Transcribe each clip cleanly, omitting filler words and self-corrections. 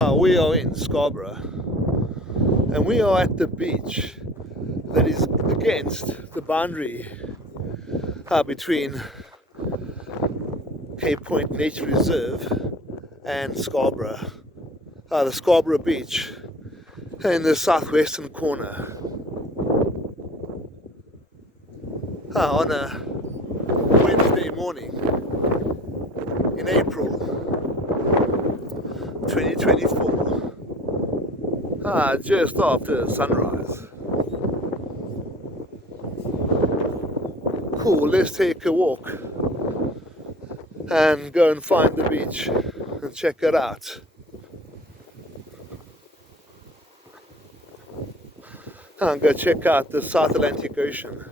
We are in Scarborough and we are at the beach that is against the boundary between Cape Point Nature Reserve and Scarborough, the Scarborough Beach in the southwestern corner. On a Wednesday morning in April 2024, just after sunrise. Cool, let's take a walk and go and find the beach and check it out. And go check out the South Atlantic Ocean.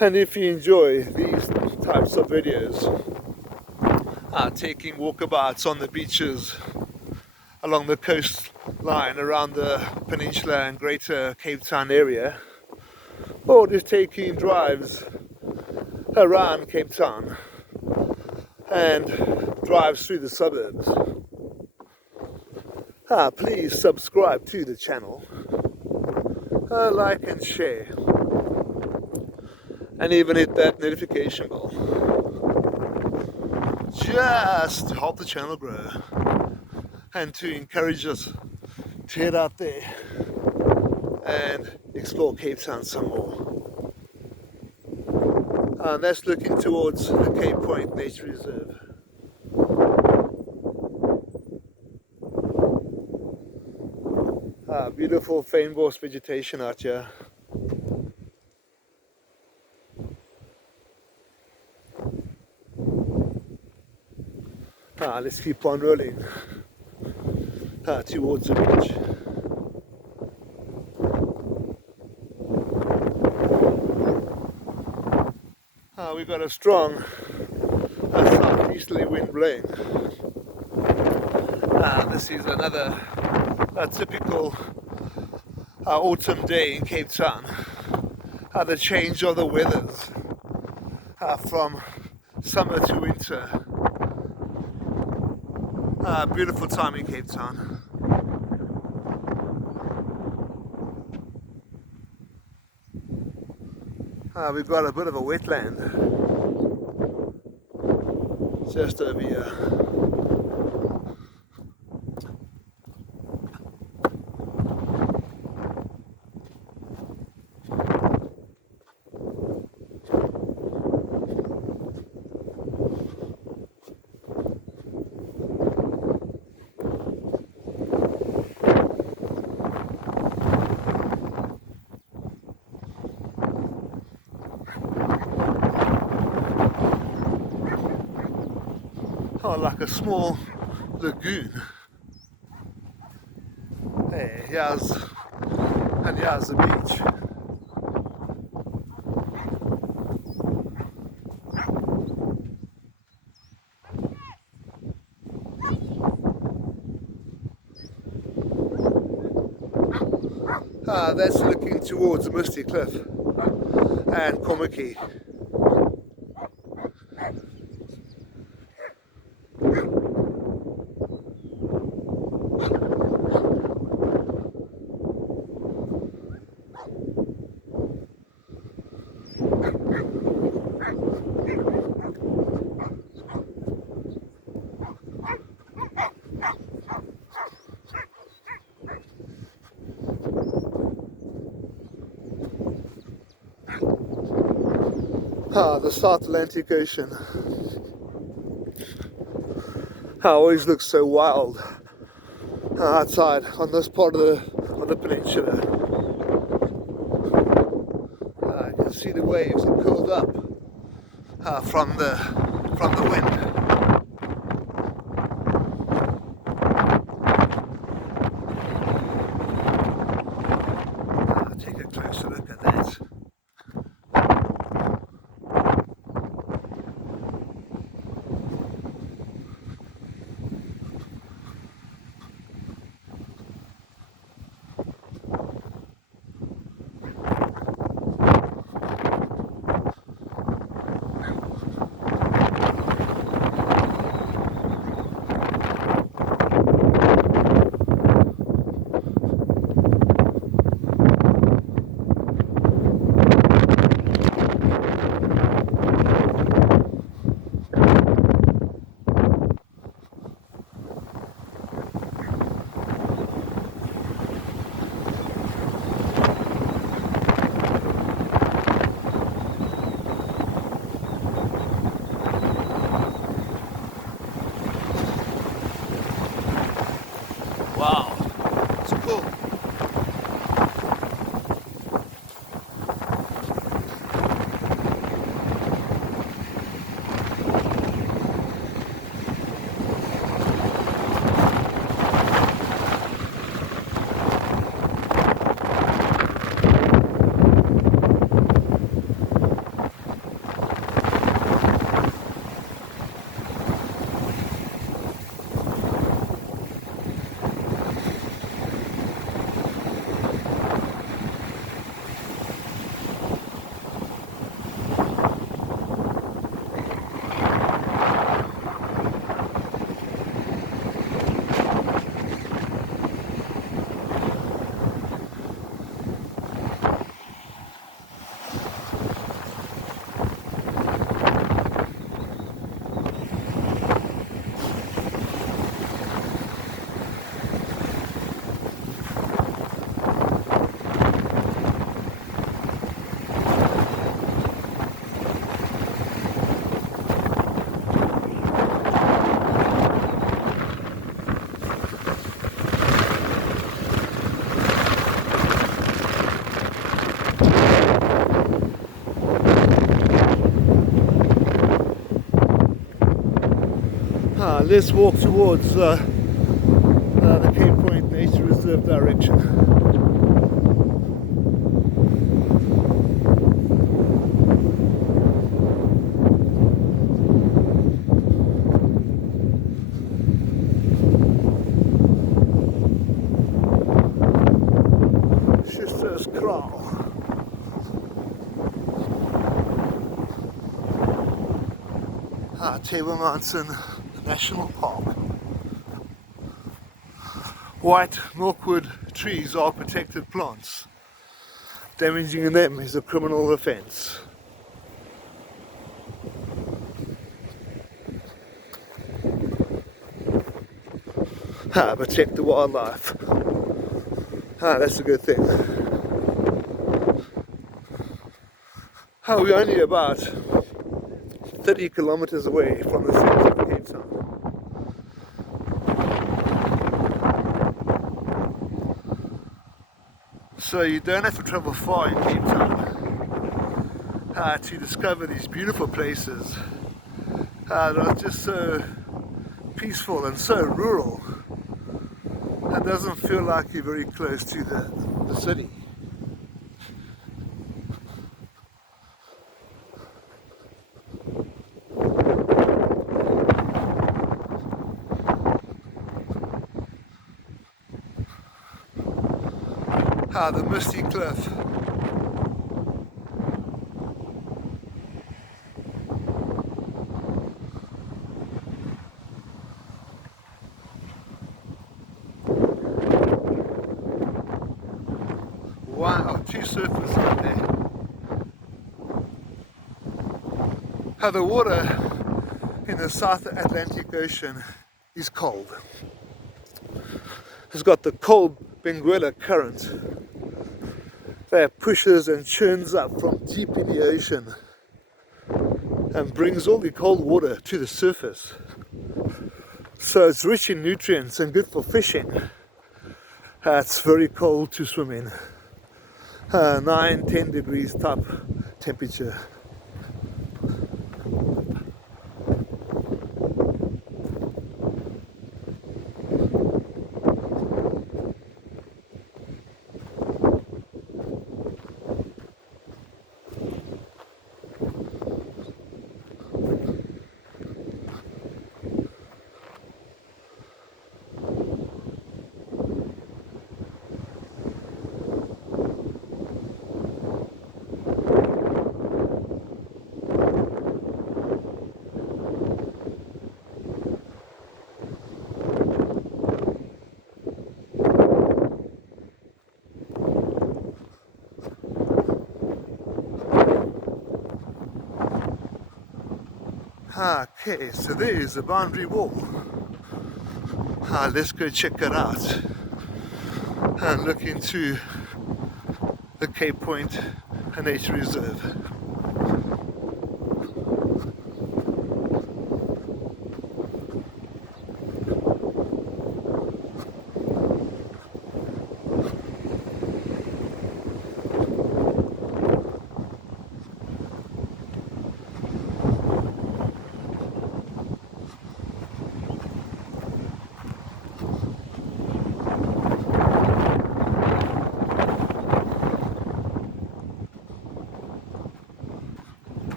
And if you enjoy these types of videos, taking walkabouts on the beaches along the coastline around the peninsula and greater Cape Town area, or just taking drives around Cape Town and drives through the suburbs, please subscribe to the channel, like and share, and even hit that notification bell. Just to help the channel grow and to encourage us to head out there and explore Cape Town some more. And that's looking towards the Cape Point Nature Reserve. Beautiful fynbos vegetation out here. Let's keep on rolling towards the beach. We've got a strong southeasterly wind blowing. This is another typical autumn day in Cape Town. The change of the weathers from summer to winter. Beautiful time in Cape Town. We've got a bit of a wetland just over here. Like a small lagoon. Hey, here's the beach. That's looking towards Misty Cliff and Komaki. The South Atlantic Ocean. Always looks so wild outside on this part of the peninsula. You can see the waves are curled up from the wind. Take a closer look at that. Let's walk towards the Cape Point Nature Reserve direction. Table Mountain National Park. White milkwood trees are protected plants. Damaging them is a criminal offence. Protect the wildlife. That's a good thing. We're only about 30 kilometers away from the center of Cape Town. So you don't have to travel far in Cape Town to discover these beautiful places that are just so peaceful and so rural. It doesn't feel like you're very close to the city. The misty cliff. Wow, two surfers out there. The water in the South Atlantic Ocean is cold. It's got the cold Benguela current that pushes and churns up from deep in the ocean and brings all the cold water to the surface. So it's rich in nutrients and good for fishing. It's very cold to swim in. 9-10 degrees top temperature. Okay, so there is the boundary wall. Let's go check it out and look into the Cape Point Nature Reserve.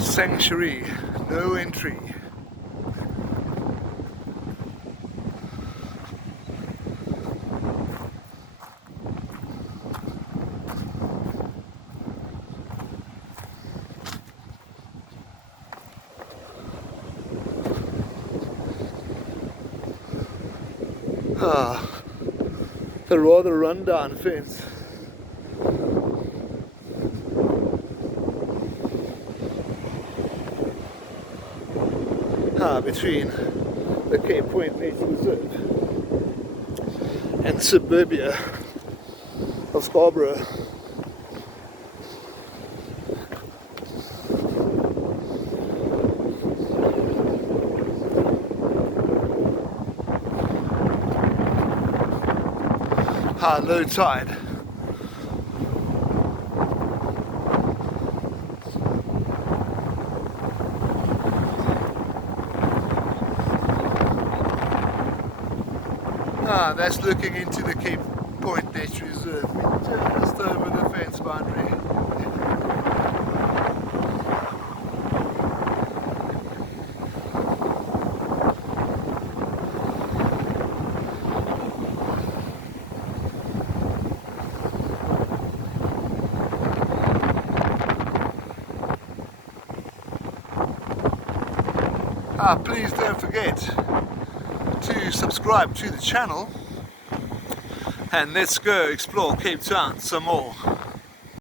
Sanctuary, no entry. The rather rundown fence. Between the Cape Point Nature Reserve and suburbia of Scarborough. high low tide. That's looking into the Cape Point Nature Reserve. We just over the fence boundary. Please don't forget to subscribe to the channel, and let's go explore Cape Town some more.